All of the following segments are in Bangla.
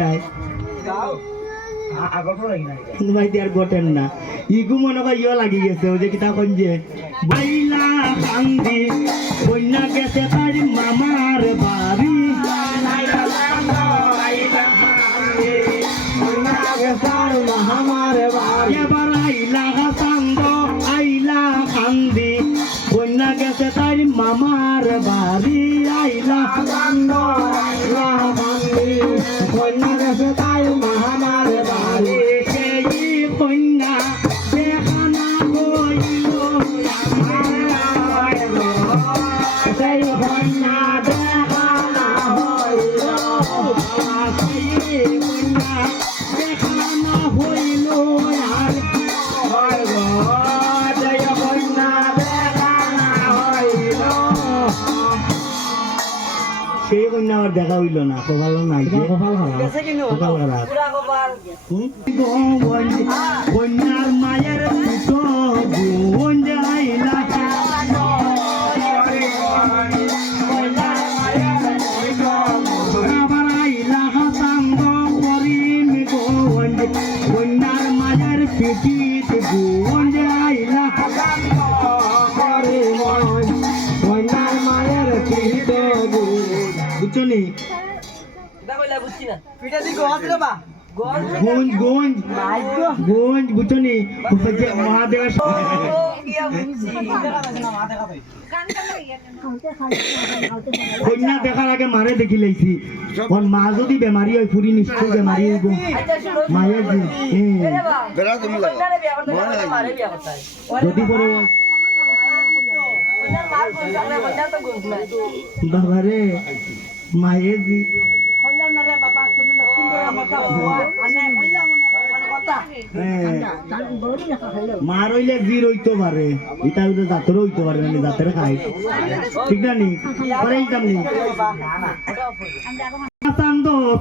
কিতায় ভাই আর গোটেন না ইগু মনে হয় ইয়ে লাগি গেছে ওই যে কিতা কোন যে বাইলা কান্দি কন্যা গেছে তার মামার বাড়ি এবার আইলা কান্দ আইলা কান্দি কন্যা গেছে তার মামার বাড়ি আইলা কান্দ আইলা কান্দি কন্যা গেছে তার মামার বাড়ি সেই কন্যা দেখানা হইল সেই কন্যা দেখানা হইল সেই কন্যা দেখানা হইল আর সেই কন্যা আর দেখা হইল না কপাল নাই কপাল খারাপ কন্যার মায়ের বোন আইলা আবার আইলা হাসাঙ্গ করিম গোন কন্যার মায়ের পিঠিত বোন আইলা কন্যার মায়ের পিঠিত বুঝছো নি গঞ্জ গঞ্জ গঞ্জ বুঝছো নি মহাদেবের কন্যা দেখার আগে মারে দেখি লাইছি ওর মা যদি বেমারি হয় ফুরি নিশ্চয় বেমারি হইব মায়ের যদি পরে বাবারে মায়ের দি মা রইলে জি রইতে পারে এটা জাতের হইতে পারে মানে জাতের খাই ঠিক না নি পারাইতাম নি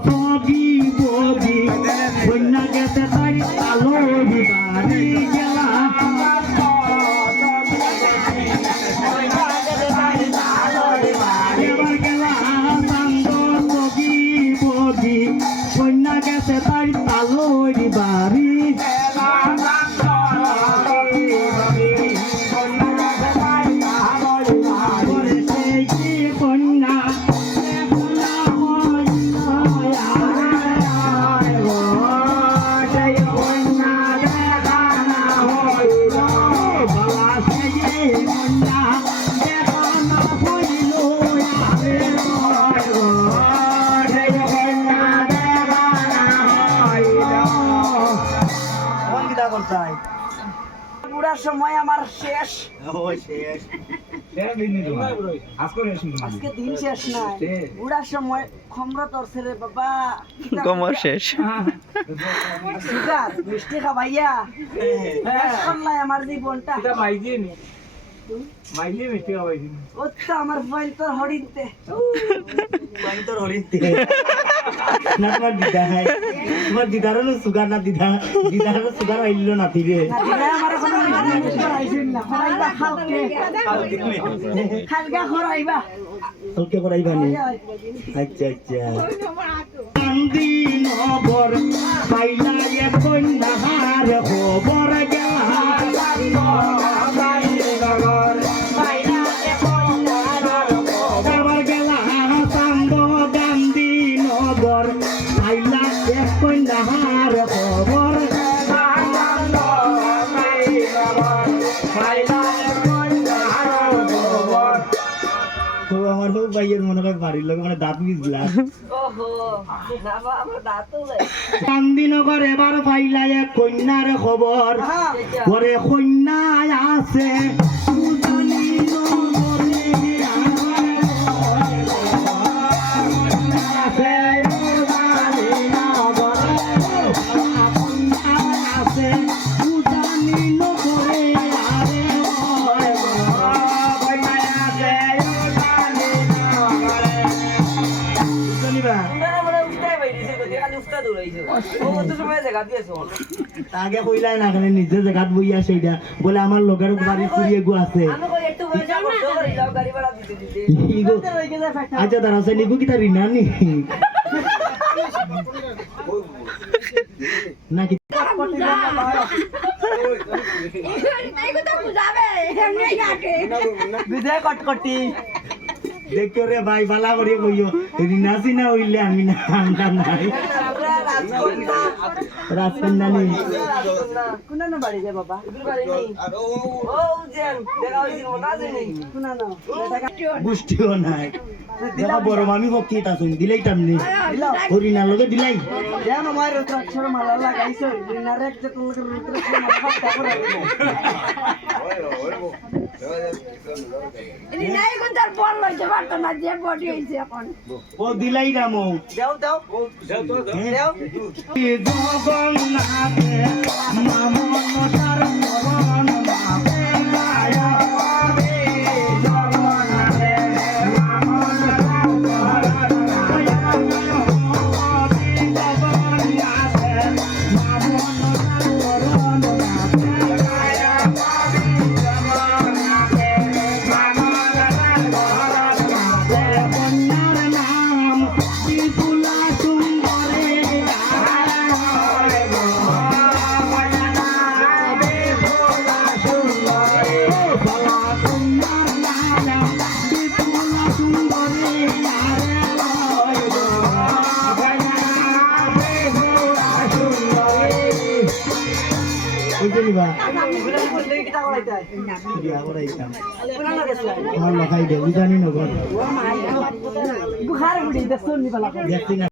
সগি বগি কন্যা গেছে তার আলো বাড়ি গেলা কন্যা গেছে তার তালোর বাড়ি কন্যা বুড়ার সময় আমার শেষ আজকে দিন শেষ নাই বুড়ার সময় খমরা তরছে রে বাবা কমর শেষ সুগার মিষ্টি খাবাইয়া নাই আমার জীবনটা আমার বইল তোর হরিণতে না তোমার দিদা হয় তোমার দিদারও সুগার না দিদারও সুগার আইল না তিরে হালকা খরাইবা হালকা খরাইবা নি আচ্ছা আচ্ছা কান্দি নগর পাইলা এক কন্যার খবর গেলা আমার ভাইয়ের মনে হয় বাড়ির লোক মানে দাঁত বিজলা কান্দিনগর এবার পাইলা এক কন্যার খবর পরে কন্যায় আছে আগে কইলাই না এখানে নিজে জায়গাত বইয়া সেইটা বলে আমার লোকের বাড়ি ফুরিয়ে গো আছে আচ্ছা তারা আছে নিগু কি তার রিনা নি নাকি বিজয় কটকটি দেখো রে ভাই বালা করে কইও নাচি না হইলে আমি না আমরা নাই রাজকন্যা নেই কোন বাড়ি যায় বাবা বাড়ি নেই ও জেন দেখা হইছিল না জানি কোন না গোষ্ঠীও নাই দেখা বড় মামি ভক্তি তাছুন দিলাই টামনি হরিণার লগে দিলাই যেন আমার অক্ষর মালা লাগাইছো রিনারে একটা তোমাকে রুদ্র মালা ফাটা করে রিনাই কোন তার বল লইতে পারতো না যে বডি হইছে এখন ও দিলাই রামো দাও দাও দাও জগন্নাথে মামন সার মরণ মাপে মায়া রে জগন্নাথে মামন সার মরণ মায়া জগন্নাথে মামন সার মরণ মাপে মায়া জগন্নাথে মামন সার মরণ মাপে কন্যার নাম বিপুলা সুন্দরে বুখার বুড়ি দেখছো নি বালা দেখছি না